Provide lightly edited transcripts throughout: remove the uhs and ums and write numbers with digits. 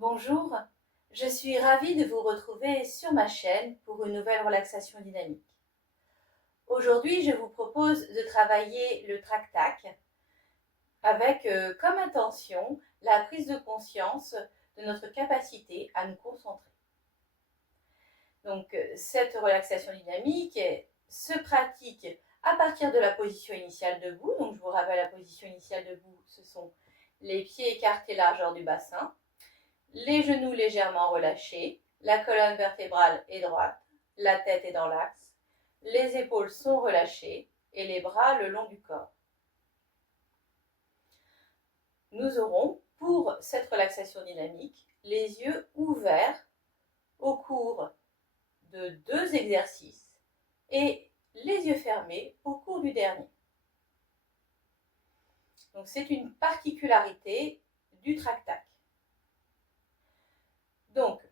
Bonjour, je suis ravie de vous retrouver sur ma chaîne pour une nouvelle relaxation dynamique. Aujourd'hui, je vous propose de travailler le trac-tac avec comme intention la prise de conscience de notre capacité à nous concentrer. Donc, cette relaxation dynamique se pratique à partir de la position initiale debout. Donc, je vous rappelle, la position initiale debout, ce sont les pieds écartés largeur du bassin, les genoux légèrement relâchés, la colonne vertébrale est droite, la tête est dans l'axe, les épaules sont relâchées et les bras le long du corps. Nous aurons, pour cette relaxation dynamique, les yeux ouverts au cours de 2 exercices et les yeux fermés au cours du dernier. Donc c'est une particularité du trac-tac. Donc,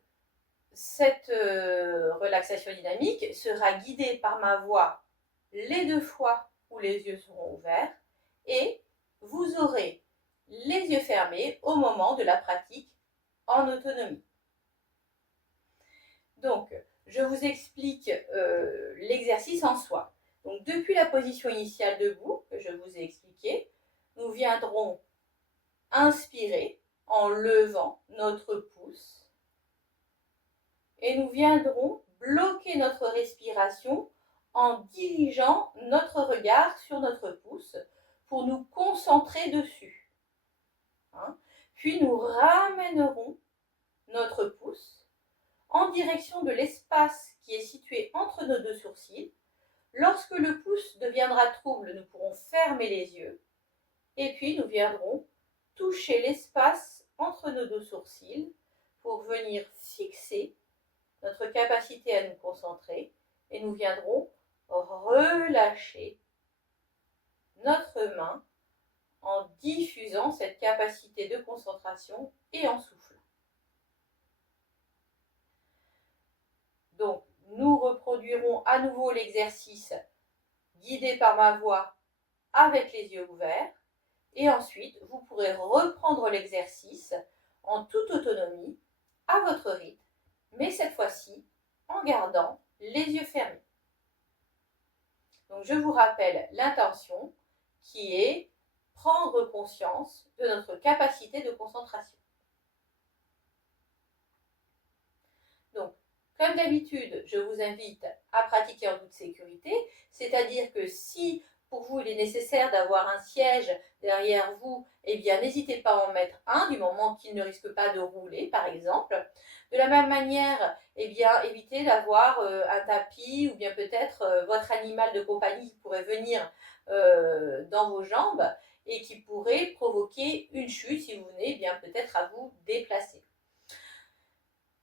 cette relaxation dynamique sera guidée par ma voix les 2 fois où les yeux seront ouverts et vous aurez les yeux fermés au moment de la pratique en autonomie. Donc, je vous explique l'exercice en soi. Donc, depuis la position initiale debout que je vous ai expliqué, nous viendrons inspirer en levant notre pouce et nous viendrons bloquer notre respiration en dirigeant notre regard sur notre pouce pour nous concentrer dessus. Puis nous ramènerons notre pouce en direction de l'espace qui est situé entre nos 2 sourcils. Lorsque le pouce deviendra trouble, nous pourrons fermer les yeux et puis nous viendrons toucher l'espace entre nos 2 sourcils pour venir fixer notre capacité à nous concentrer et nous viendrons relâcher notre main en diffusant cette capacité de concentration et en soufflant. Donc, nous reproduirons à nouveau l'exercice guidé par ma voix avec les yeux ouverts et ensuite vous pourrez reprendre l'exercice en toute autonomie à votre rythme, mais cette fois-ci en gardant les yeux fermés. Donc je vous rappelle l'intention qui est prendre conscience de notre capacité de concentration. Donc, comme d'habitude, je vous invite à pratiquer en toute sécurité, c'est-à-dire que si pour vous il est nécessaire d'avoir un siège derrière vous, eh bien n'hésitez pas à en mettre un du moment qu'il ne risque pas de rouler par exemple. De la même manière, eh bien évitez d'avoir un tapis ou bien peut-être votre animal de compagnie qui pourrait venir dans vos jambes et qui pourrait provoquer une chute si vous venez bien peut-être à vous déplacer.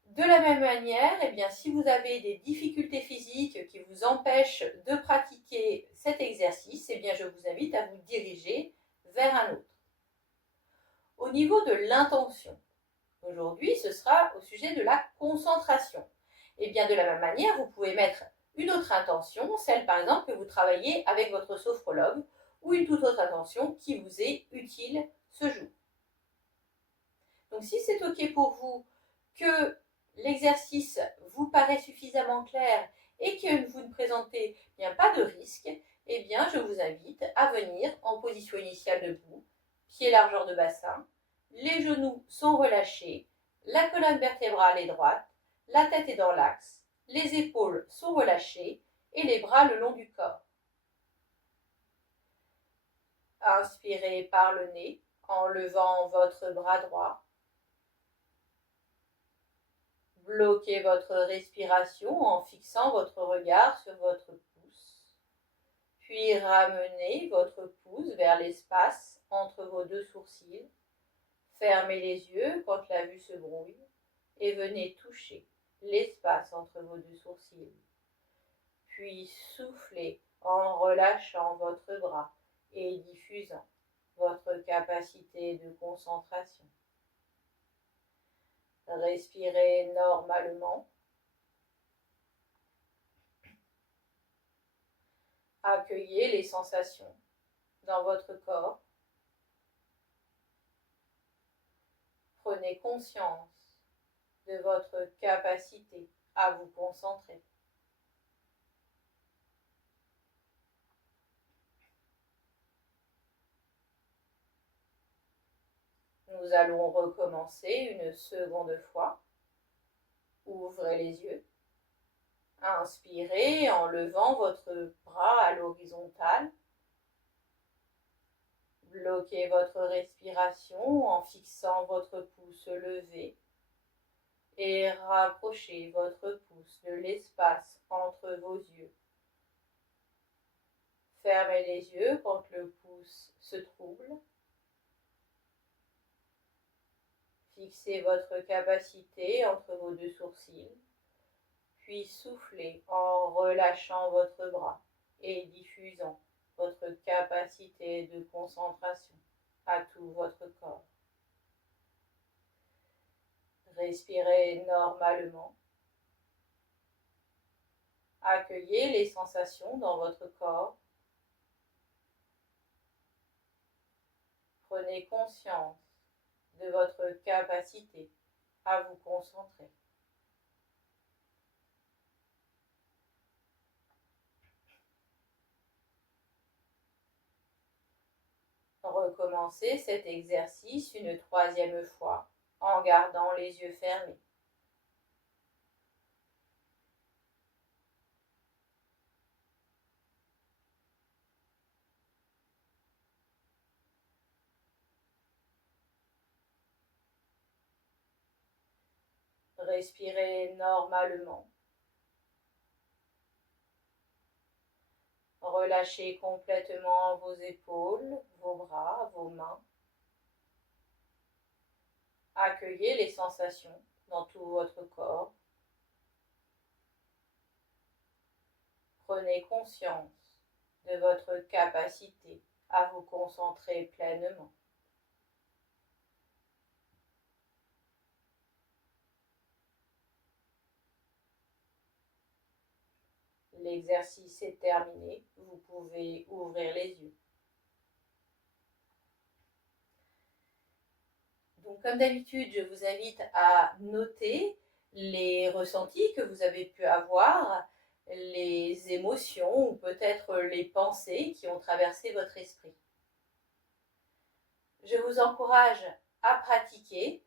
De la même manière, eh bien, si vous avez des difficultés physiques qui vous empêchent de pratiquer cet exercice, eh bien, je vous invite à vous diriger vers un autre. Au niveau de l'intention, aujourd'hui, ce sera au sujet de la concentration. Eh bien, de la même manière, vous pouvez mettre une autre intention, celle par exemple que vous travaillez avec votre sophrologue ou une toute autre intention qui vous est utile ce jour. Donc, si c'est OK pour vous que l'exercice vous paraît suffisamment clair et que vous ne présentez bien pas de risque, eh bien je vous invite à venir en position initiale debout, pieds largeur de bassin, les genoux sont relâchés, la colonne vertébrale est droite, la tête est dans l'axe, les épaules sont relâchées et les bras le long du corps. Inspirez par le nez en levant votre bras droit. Bloquez votre respiration en fixant votre regard sur votre pouce. Puis ramenez votre pouce vers l'espace entre vos 2 sourcils. Fermez les yeux quand la vue se brouille et venez toucher l'espace entre vos 2 sourcils. Puis soufflez en relâchant votre bras et diffusant votre capacité de concentration. Respirez normalement. Accueillez les sensations dans votre corps. Prenez conscience de votre capacité à vous concentrer. Nous allons recommencer une seconde fois. Ouvrez les yeux. Inspirez en levant votre bras à l'horizontale. Bloquez votre respiration en fixant votre pouce levé et rapprochez votre pouce de l'espace entre vos yeux. Fermez les yeux quand le pouce se trouble. Fixez votre capacité entre vos deux sourcils, puis soufflez en relâchant votre bras et diffusant votre capacité de concentration à tout votre corps. Respirez normalement. Accueillez les sensations dans votre corps. Prenez conscience de votre capacité à vous concentrer. Recommencez cet exercice une troisième fois en gardant les yeux fermés. Respirez normalement. Relâchez complètement vos épaules, vos bras, vos mains. Accueillez les sensations dans tout votre corps. Prenez conscience de votre capacité à vous concentrer pleinement. L'exercice est terminé, vous pouvez ouvrir les yeux. Donc, comme d'habitude, je vous invite à noter les ressentis que vous avez pu avoir, les émotions ou peut-être les pensées qui ont traversé votre esprit. Je vous encourage à pratiquer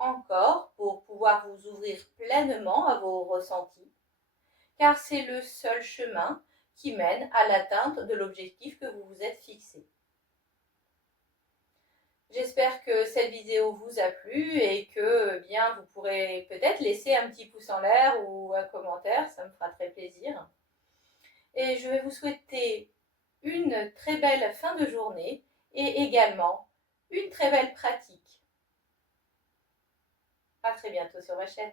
encore pour pouvoir vous ouvrir pleinement à vos ressentis, car c'est le seul chemin qui mène à l'atteinte de l'objectif que vous vous êtes fixé. J'espère que cette vidéo vous a plu et que bien vous pourrez peut-être laisser un petit pouce en l'air ou un commentaire, ça me fera très plaisir. Et je vais vous souhaiter une très belle fin de journée et également une très belle pratique. À très bientôt sur ma chaîne.